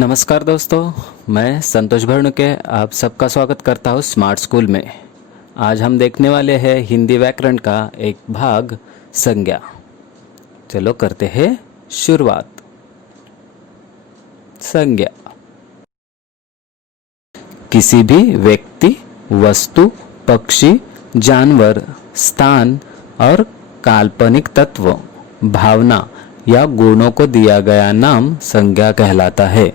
नमस्कार दोस्तों, मैं संतोष भर्णुके आप सबका स्वागत करता हूँ स्मार्ट स्कूल में। आज हम देखने वाले हैं हिंदी व्याकरण का एक भाग संज्ञा। चलो करते हैं शुरुआत। संज्ञा किसी भी व्यक्ति, वस्तु, पक्षी, जानवर, स्थान और काल्पनिक तत्व, भावना या गुणों को दिया गया नाम संज्ञा कहलाता है।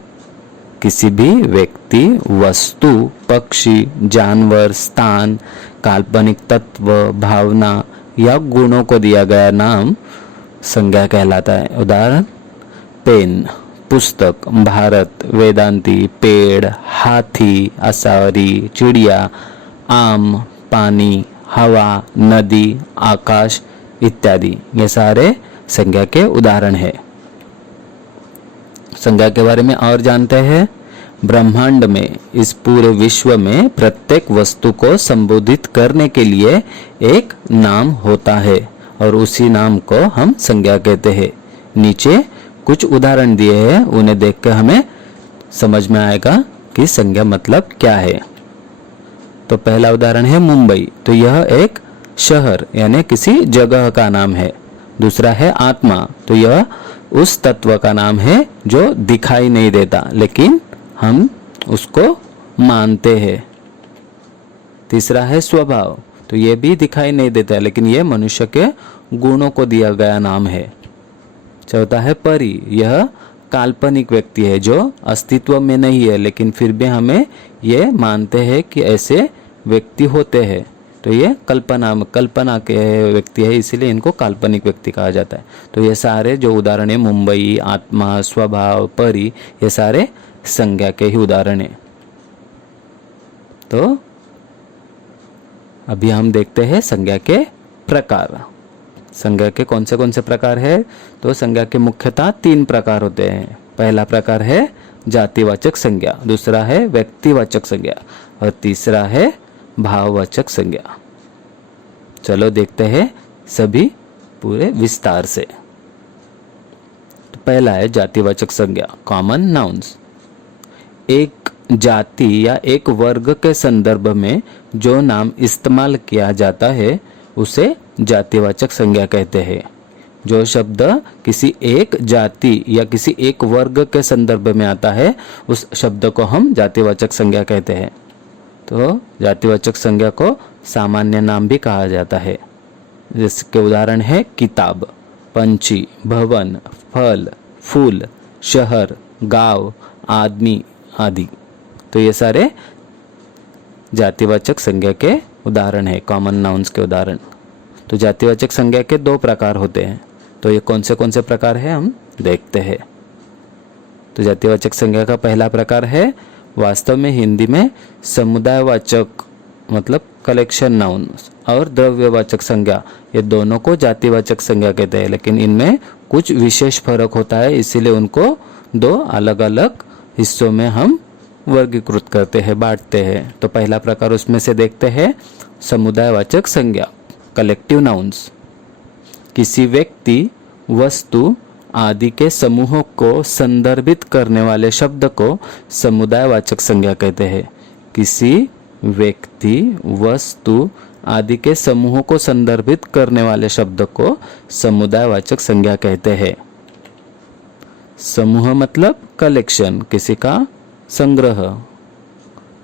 किसी भी व्यक्ति, वस्तु, पक्षी, जानवर, स्थान, काल्पनिक तत्व, भावना या गुणों को दिया गया नाम संज्ञा कहलाता है। उदाहरण: पेन, पुस्तक, भारत, वेदांती, पेड़, हाथी, असावरी, चिड़िया, आम, पानी, हवा, नदी, आकाश इत्यादि। ये सारे संज्ञा के उदाहरण है। संज्ञा के बारे में और जानते हैं। ब्रह्मांड में, इस पूरे विश्व में प्रत्येक वस्तु को संबोधित करने के लिए एक नाम होता है और उसी नाम को हम संज्ञा कहते हैं। नीचे कुछ उदाहरण दिए हैं, उन्हें देखकर हमें समझ में आएगा कि संज्ञा मतलब क्या है। तो पहला उदाहरण है मुंबई। तो यह एक शहर यानी किसी जगह का नाम है। दूसरा है आत्मा। तो यह उस तत्व का नाम है जो दिखाई नहीं देता लेकिन हम उसको मानते हैं। तीसरा है स्वभाव। तो यह भी दिखाई नहीं देता लेकिन यह मनुष्य के गुणों को दिया गया नाम है। चौथा है परी। यह काल्पनिक व्यक्ति है जो अस्तित्व में नहीं है लेकिन फिर भी हमें यह मानते हैं कि ऐसे व्यक्ति होते हैं। तो ये कल्पना के व्यक्ति है, इसीलिए इनको काल्पनिक व्यक्ति कहा जाता है। तो ये सारे जो उदाहरण है, मुंबई, आत्मा, स्वभाव, परी, ये सारे संज्ञा के ही उदाहरण है। तो अभी हम देखते हैं संज्ञा के प्रकार। संज्ञा के कौन से प्रकार है? तो संज्ञा के मुख्यतः 3 प्रकार होते हैं। पहला प्रकार है जातिवाचक संज्ञा, दूसरा है व्यक्तिवाचक संज्ञा और तीसरा है भाववाचक संज्ञा। चलो देखते हैं सभी पूरे विस्तार से। तो पहला है जातिवाचक संज्ञा, कॉमन नाउन्स। एक जाति या एक वर्ग के संदर्भ में जो नाम इस्तेमाल किया जाता है उसे जातिवाचक संज्ञा कहते हैं। जो शब्द किसी एक जाति या किसी एक वर्ग के संदर्भ में आता है उस शब्द को हम जातिवाचक संज्ञा कहते हैं। तो जातिवाचक संज्ञा को सामान्य नाम भी कहा जाता है। जिसके उदाहरण है किताब, पंछी, भवन, फल, फूल, शहर, गांव, आदमी आदि। तो ये सारे जातिवाचक संज्ञा के उदाहरण है, कॉमन नाउन्स के उदाहरण। तो जातिवाचक संज्ञा के 2 प्रकार होते हैं। तो ये कौन से प्रकार है हम देखते हैं। तो जातिवाचक संज्ञा का पहला प्रकार है, वास्तव में हिंदी में समुदायवाचक मतलब कलेक्शन नाउन और द्रव्यवाचक संज्ञा, ये दोनों को जातिवाचक संज्ञा कहते हैं, लेकिन इनमें कुछ विशेष फर्क होता है, इसीलिए उनको 2 अलग अलग हिस्सों में हम वर्गीकृत करते हैं, बांटते हैं। तो पहला प्रकार उसमें से देखते हैं समुदायवाचक संज्ञा, कलेक्टिव नाउन्स। किसी व्यक्ति, वस्तु आदि के समूहों को संदर्भित करने वाले शब्द को समुदायवाचक संज्ञा कहते हैं। किसी व्यक्ति, वस्तु आदि के समूहों को संदर्भित करने वाले शब्द को समुदायवाचक संज्ञा कहते हैं। समूह मतलब कलेक्शन, किसी का संग्रह,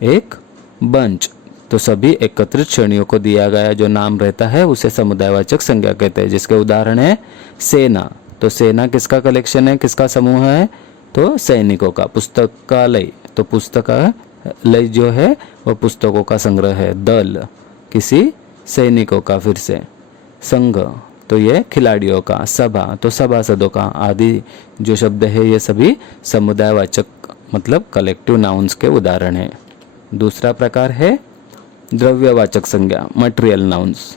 एक बंच। तो सभी एकत्रित श्रेणियों को दिया गया जो नाम रहता है उसे समुदायवाचक संज्ञा कहते हैं। जिसके उदाहरण है सेना। तो सेना किसका कलेक्शन है, किसका समूह है? तो सैनिकों का। पुस्तकालय, तो पुस्तकालय जो है वो पुस्तकों का संग्रह है। दल, किसी सैनिकों का। फिर से संघ, तो ये खिलाड़ियों का। सभा, तो सभासदों का। आदि जो शब्द है ये सभी समुदायवाचक मतलब कलेक्टिव नाउन्स के उदाहरण है। दूसरा प्रकार है द्रव्यवाचक संज्ञा, मटेरियल नाउन्स।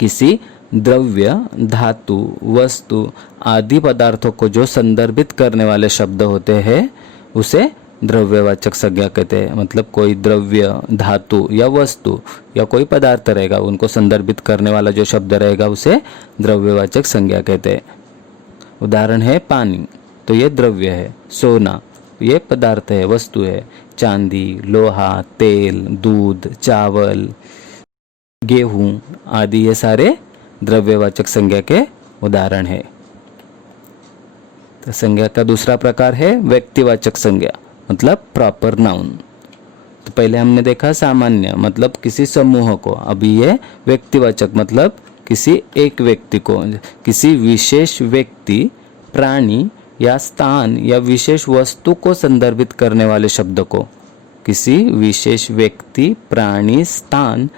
किसी द्रव्य, धातु, वस्तु आदि पदार्थों को जो संदर्भित करने वाले शब्द होते हैं उसे द्रव्यवाचक संज्ञा कहते हैं। मतलब कोई द्रव्य, धातु या वस्तु या कोई पदार्थ रहेगा उनको संदर्भित करने वाला जो शब्द रहेगा उसे द्रव्यवाचक संज्ञा कहते हैं। उदाहरण है पानी, तो ये द्रव्य है। सोना, ये पदार्थ है, वस्तु है। चांदी, लोहा, तेल, दूध, चावल, गेहूं आदि ये सारे द्रव्यवाचक संज्ञा के उदाहरण है। तो संज्ञा का दूसरा प्रकार है व्यक्तिवाचक संज्ञा, मतलब प्रॉपर नाउन। तो पहले हमने देखा सामान्य मतलब किसी समूह को, अभी ये व्यक्तिवाचक मतलब किसी एक व्यक्ति को, किसी विशेष व्यक्ति, प्राणी या स्थान या विशेष वस्तु को संदर्भित करने वाले शब्द को, किसी विशेष व्यक्ति, प्राणी, स्थान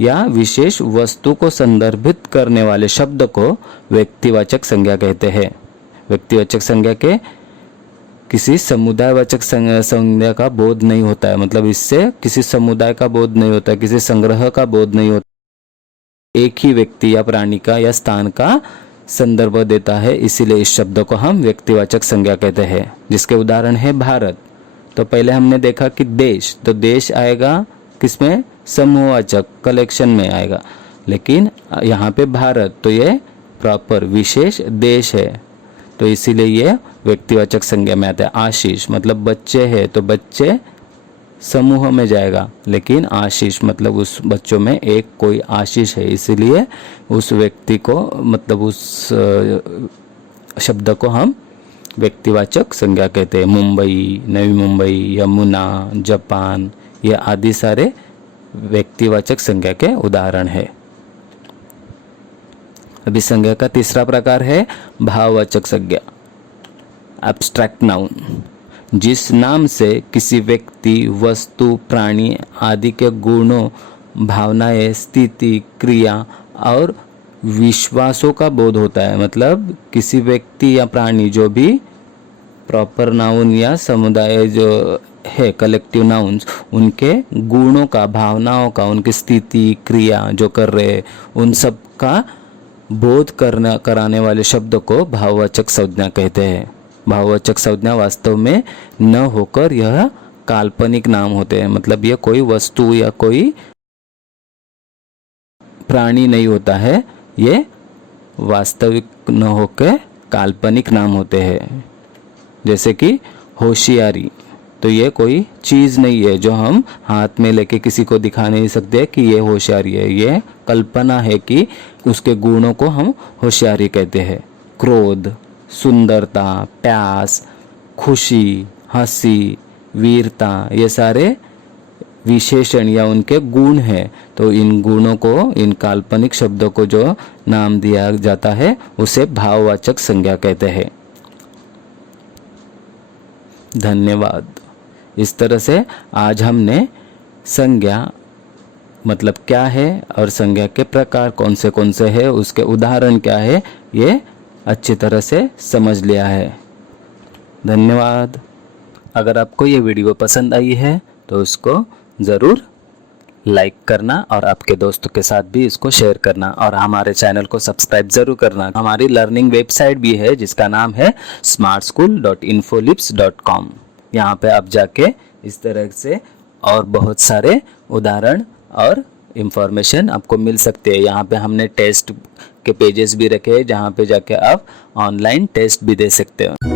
या विशेष वस्तु को संदर्भित करने वाले शब्द को व्यक्तिवाचक संज्ञा कहते हैं। व्यक्तिवाचक संज्ञा के किसी समुदायवाचक संज्ञा का बोध नहीं होता है, मतलब इससे किसी समुदाय का बोध नहीं होता है, किसी संग्रह का बोध नहीं होता, एक ही व्यक्ति या प्राणी का या स्थान का संदर्भ देता है, इसीलिए इस शब्द को हम व्यक्तिवाचक संज्ञा कहते हैं। जिसके उदाहरण है भारत। तो पहले हमने देखा कि देश, तो देश आएगा किसमें, समूहवाचक कलेक्शन में आएगा, लेकिन यहाँ पे भारत तो ये प्रॉपर विशेष देश है, तो इसीलिए ये व्यक्तिवाचक संज्ञा में आता है। आशीष मतलब बच्चे है, तो बच्चे समूह में जाएगा, लेकिन आशीष मतलब उस बच्चों में एक कोई आशीष है, इसीलिए उस व्यक्ति को मतलब उस शब्द को हम व्यक्तिवाचक संज्ञा कहते हैं। मुंबई, नवी मुंबई, यमुना, जापान, ये आदि सारे व्यक्तिवाचक संज्ञा के उदाहरण है। अभी संज्ञा का तीसरा प्रकार है भाववाचक संज्ञा, एब्स्ट्रैक्ट नाउन। जिस नाम से किसी व्यक्ति, वस्तु, प्राणी आदि के गुणों, भावनाएं, स्थिति, क्रिया और विश्वासों का बोध होता है, मतलब किसी व्यक्ति या प्राणी जो भी प्रॉपर नाउन या समुदाय जो है कलेक्टिव नाउन्स, उनके गुणों का, भावनाओं का, उनकी स्थिति, क्रिया जो कर रहे, उन सब का बोध कराने वाले शब्द को भाववाचक संज्ञा कहते हैं। भाववाचक संज्ञा वास्तव में न होकर यह काल्पनिक नाम होते हैं, मतलब यह कोई वस्तु या कोई प्राणी नहीं होता है, ये वास्तविक न होकर काल्पनिक नाम होते हैं। जैसे कि होशियारी, तो ये कोई चीज़ नहीं है जो हम हाथ में लेके किसी को दिखा नहीं सकते कि ये होशियारी है, ये कल्पना है कि उसके गुणों को हम होशियारी कहते हैं। क्रोध, सुंदरता, प्यास, खुशी, हंसी, वीरता, ये सारे विशेषण या उनके गुण हैं, तो इन गुणों को, इन काल्पनिक शब्दों को जो नाम दिया जाता है उसे भाववाचक संज्ञा कहते हैं। धन्यवाद। इस तरह से आज हमने संज्ञा मतलब क्या है और संज्ञा के प्रकार कौन से हैं, उसके उदाहरण क्या है, ये अच्छी तरह से समझ लिया है। धन्यवाद। अगर आपको ये वीडियो पसंद आई है तो उसको ज़रूर लाइक करना और आपके दोस्तों के साथ भी इसको शेयर करना, और हमारे चैनल को सब्सक्राइब ज़रूर करना। हमारी लर्निंग वेबसाइट भी है जिसका नाम है smartschool.infolips.com। यहाँ पे आप जाके इस तरह से और बहुत सारे उदाहरण और इन्फॉर्मेशन आपको मिल सकते हैं। यहाँ पे हमने टेस्ट के पेजेस भी रखे हैं जहाँ पे जाके आप ऑनलाइन टेस्ट भी दे सकते हो।